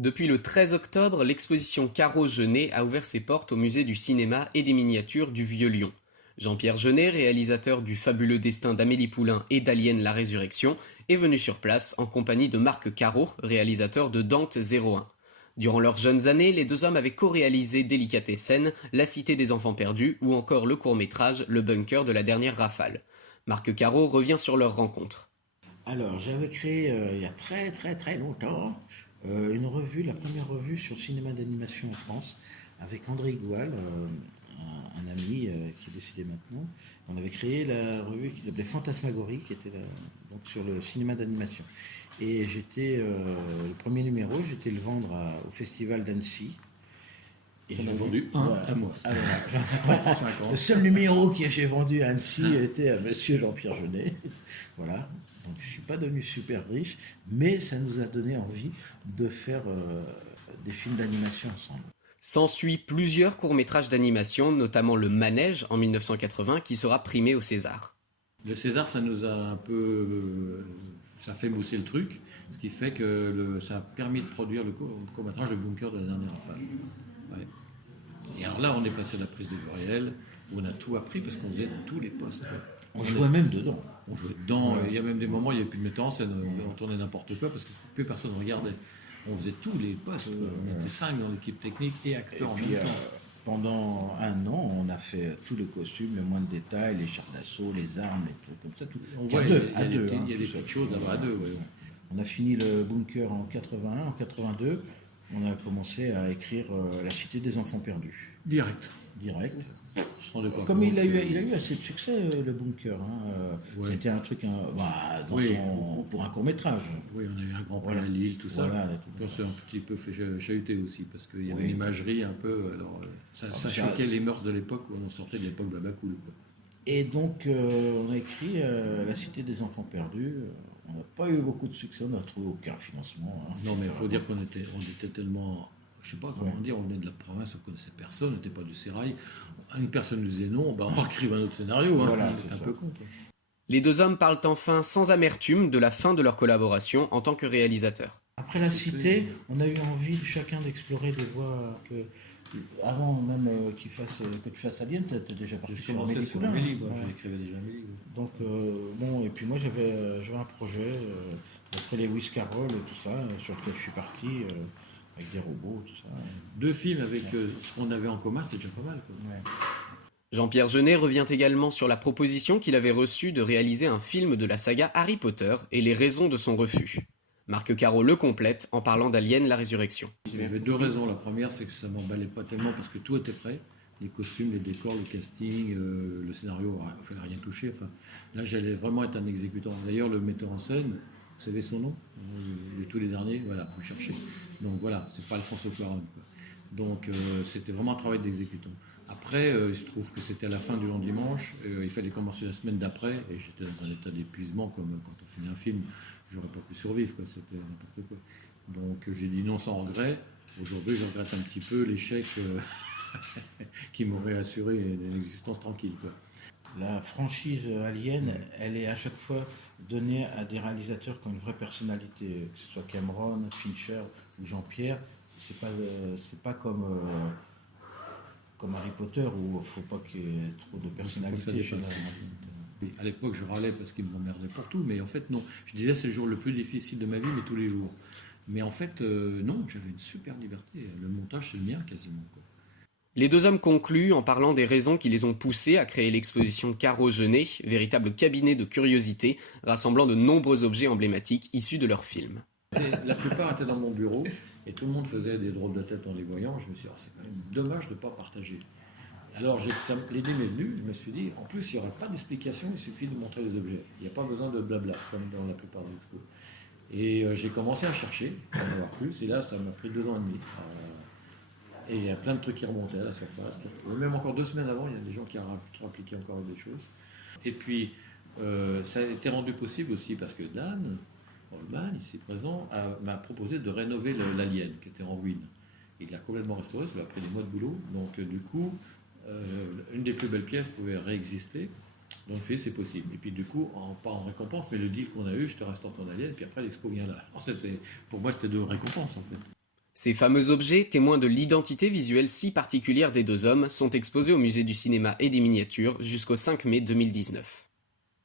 Depuis le 13 octobre, l'exposition Caro Jeunet a ouvert ses portes au musée du cinéma et des miniatures du Vieux-Lyon. Jean-Pierre Jeunet, réalisateur du fabuleux destin d'Amélie Poulain et d'Alien la Résurrection, est venu sur place en compagnie de Marc Caro, réalisateur de Dante 01. Durant leurs jeunes années, les deux hommes avaient co-réalisé Délicatessen, La Cité des Enfants Perdus ou encore le court-métrage Le Bunker de la dernière rafale. Marc Caro revient sur leur rencontre. Alors, j'avais créé il y a très très très longtemps une revue, la première revue sur le cinéma d'animation en France, avec André Goual, un ami qui est décédé maintenant. On avait créé la revue qui s'appelait Fantasmagorie, qui était donc sur le cinéma d'animation. Et j'étais, le premier numéro, j'étais le vendre au festival d'Annecy. Et j'en ai vendu un à moi. Ah, voilà. Le seul numéro que j'ai vendu à Annecy était à Monsieur Jean-Pierre Jeunet. Voilà. Donc je ne suis pas devenu super riche, mais ça nous a donné envie de faire des films d'animation ensemble. S'ensuit plusieurs courts-métrages d'animation, notamment Le Manège en 1980 qui sera primé au César. Le César, ça nous a un peu... ça fait bosser le truc, ce qui fait que ça a permis de produire le court-métrage Le Bunker de la dernière rafale. Ouais. Et alors là, on est passé à la prise de vue réelle, où on a tout appris parce qu'on faisait tous les postes. On jouait même dedans. On jouait dedans, il y a même des moments, il n'y avait plus de metteur en scène, on tournait n'importe quoi parce que plus personne regardait. On faisait tous les postes, on était 5 dans l'équipe technique et acteurs en même temps. Pendant un an, on a fait tous les costumes, le moindre détail, les chars d'assaut, les armes, les trucs comme ça. Tout. On voit, il y a des petites choses là-bas à deux. Ouais. On a fini le bunker en 81, en 82, on a commencé à écrire La Cité des Enfants Perdus. Direct. Comme il a eu assez de succès, le bunker. Ouais. C'était un truc pour un court-métrage. Oui, on a eu un grand prix à Lille, tout ça. On s'est un petit peu fait chahuter aussi, parce qu'il y avait une imagerie un peu. Alors, ça choquait les mœurs de l'époque, où on sortait de l'époque Babacool. Et donc, on a écrit La Cité des Enfants Perdus. On n'a pas eu beaucoup de succès, on n'a trouvé aucun financement. Non, mais il faut dire qu'on était tellement. Je sais pas comment dire, on venait de la province, on connaissait personne, on n'était pas du sérail. Une personne nous disait non, on écrivait un autre scénario. Voilà, c'est un peu con. Les deux hommes parlent enfin sans amertume de la fin de leur collaboration en tant que réalisateurs. Après La Cité, on a eu envie chacun d'explorer des voies que... Avant même que tu fasses Alien, tu étais déjà parti sur Amélie Poulain. J'écrivais déjà Amélie. Donc, et puis moi j'avais un projet d'après Lewis Carroll et tout ça, sur lequel je suis parti... avec des robots, tout ça. 2 films avec ce qu'on avait en commun, c'était déjà pas mal. Ouais. Jean-Pierre Jeunet revient également sur la proposition qu'il avait reçue de réaliser un film de la saga Harry Potter et les raisons de son refus. Marc Caro le complète en parlant d'Alien la Résurrection. Il y avait 2 raisons. La première, c'est que ça m'emballait pas tellement parce que tout était prêt. Les costumes, les décors, le casting, le scénario, il ne fallait rien toucher. Enfin, là, j'allais vraiment être un exécutant. D'ailleurs, le metteur en scène, vous savez son nom de tous les derniers, voilà, vous cherchez. Donc voilà, c'est pas Alfonso Cuarón. Donc c'était vraiment un travail d'exécutant. Après, il se trouve que c'était à la fin du long dimanche, il fallait commencer la semaine d'après, et j'étais dans un état d'épuisement, comme quand on finit un film, j'aurais pas pu survivre, quoi, c'était n'importe quoi. Donc j'ai dit non sans regret. Aujourd'hui, je regrette un petit peu l'échec qui m'aurait assuré une existence tranquille, quoi. La franchise Alien, elle est à chaque fois donnée à des réalisateurs qui ont une vraie personnalité, que ce soit Cameron, Fincher ou Jean-Pierre. C'est pas comme Harry Potter où il ne faut pas qu'il y ait trop de personnalité chez à l'époque, je râlais parce qu'il m'emmerdait pour tout, mais en fait, non. Je disais c'est le jour le plus difficile de ma vie, mais tous les jours. Mais en fait, non, j'avais une super liberté. Le montage, c'est le mien quasiment, quoi. Les deux hommes concluent en parlant des raisons qui les ont poussés à créer l'exposition Caro Jeunet, véritable cabinet de curiosité rassemblant de nombreux objets emblématiques issus de leurs films. La plupart étaient dans mon bureau et tout le monde faisait des drôles de tête en les voyant. Je me suis dit, c'est quand même dommage de ne pas partager. Alors l'idée m'est venue, je me suis dit, en plus il n'y aura pas d'explication, il suffit de montrer les objets. Il n'y a pas besoin de blabla, comme dans la plupart des expos. Et j'ai commencé à chercher, pour en avoir plus, et là ça m'a pris 2 ans et demi. Et il y a plein de trucs qui remontaient à la surface. Même encore 2 semaines avant, il y a des gens qui appliqué encore des choses. Et puis, ça a été rendu possible aussi parce que Dan Holman, ici présent, m'a proposé de rénover l'Alien, qui était en ruine. Il l'a complètement restauré, ça lui a pris des mois de boulot. Donc, du coup, une des plus belles pièces pouvait réexister. Donc, c'est possible. Et puis, du coup, pas en récompense, mais le deal qu'on a eu, je te restaure ton Alien, puis après, l'expo vient là. Alors, pour moi, c'était 2 récompenses, en fait. Ces fameux objets, témoins de l'identité visuelle si particulière des deux hommes, sont exposés au musée du cinéma et des miniatures jusqu'au 5 mai 2019.